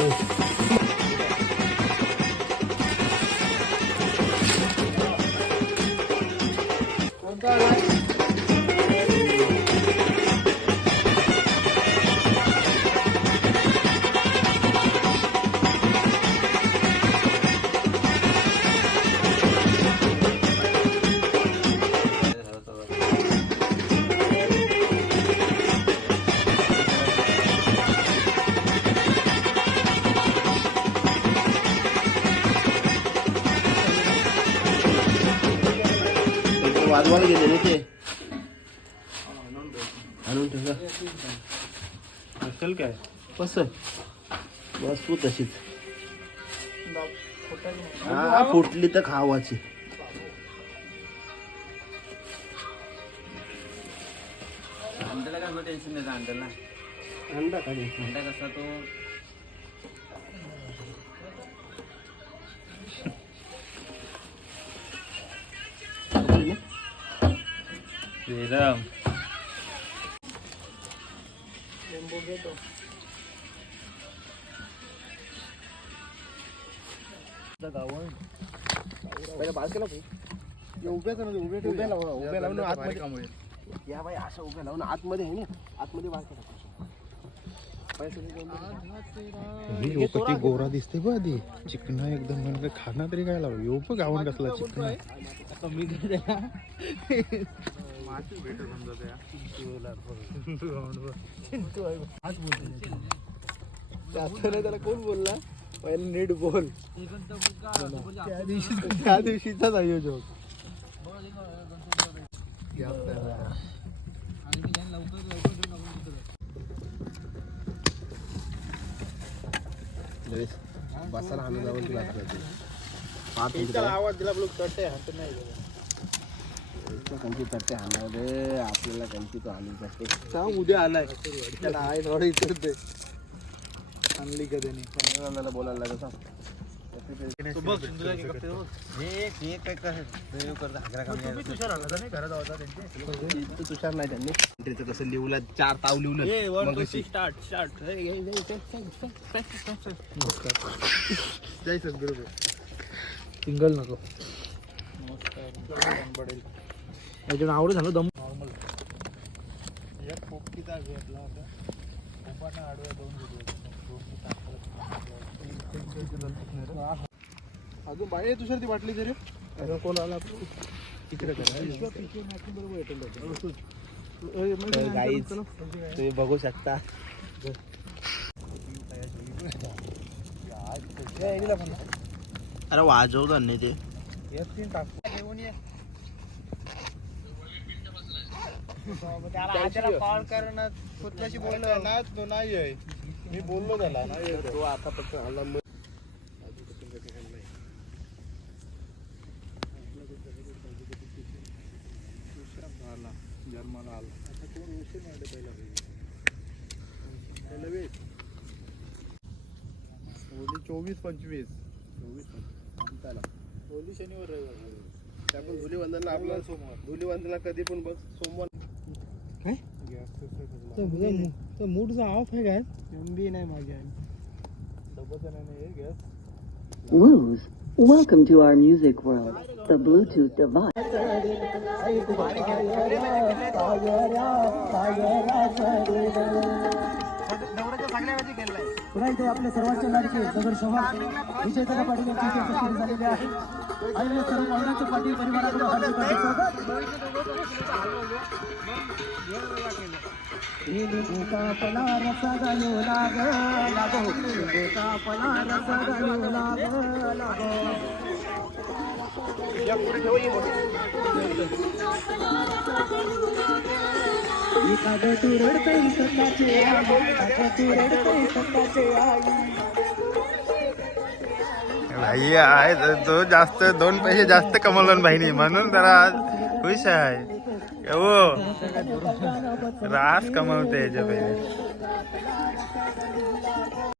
Vamos lá. वाजवायला गेले ना ते. आणून ठेवा असेल काय? कसं बस तू तशीच. हा फुटली तर खावाची. अंड्याला काय टेन्शन नाही अंड्याला. अंडा काढी अंडा कसा तो श्रीराम पहिला बाल केला उभ्या करा उभ्या उभ्या लावून उभ्या लावून आतमध्ये. या बाई असं उभ्या लावून आतमध्ये आहे ना. आतमध्ये बाल केला गोरा दिसते बघ आधी. चिकना एकदम म्हणजे खाना तरी काय लावलं यो पण गावण कसला चिकना आज बोलतो त्याला कोण बोलला पहिले नीट बोल त्या दिवशी त्या दिवशीचाच आयोजक बसायला हाणून जाऊन तुला आवाज दिला लोक कटे हात नाही. कंची हाणणार रे. आपल्याला कंची तो सांग उद्या आलाय? त्याला आहे थोडं इथे आणली का त्याने? बोलायला लागत तुषार नाही त्यांनी. कसं लिवलं चार ताव लिवलं मग अशी. स्टार्ट स्टार्ट जय सद्गुरु सिंगल नको. पडेल याच्यानं आवड झालं दम. नॉर्मल. एक पोपटीचा घेतला होता. पोपाटा आडव्या दोन अजून बाहेर तुषार ती बाटली तरी? कोण आला तिकडे तुम्ही बघू शकता. अरे वाजवतो नाही ते. कॉल करणं कुठल्याशी बोललो तो नाही आहे. मी बोललो त्याला. तो आता फक्त आला मग जन्माला आला आता कोण उशीर नाही पहिला पहिला वेळ होली चोवीस पंचवीस. चोवीस पंचाला होली शनिवार रविवार. त्या पण धुलीवंदनला आपला सोमवार. धुलीवंदनला कधी पण बघ सोमवार मूडचा ऑफ आहे काय एम बी नाही माझ्या सोबत नाही gas Lose. Welcome to our music world. The Bluetooth device. पुन्हा इथे आपले सर्वांचे लाडके नगर शोभा विजयदादा पाटील यांची चर्चा उपस्थित झालेले आहे. आणि या सर्व पाहुण्यांचे पाटील परिवाराकडे हार्दिक हार्दिक स्वागत. एखाद तू आई तू आई. भाई आहे तो जास्त दोन पैसे जास्त कमवलं ना भाईनी म्हणून जरा आज खुश आहे. हो रास कमवते याच्या पहिले.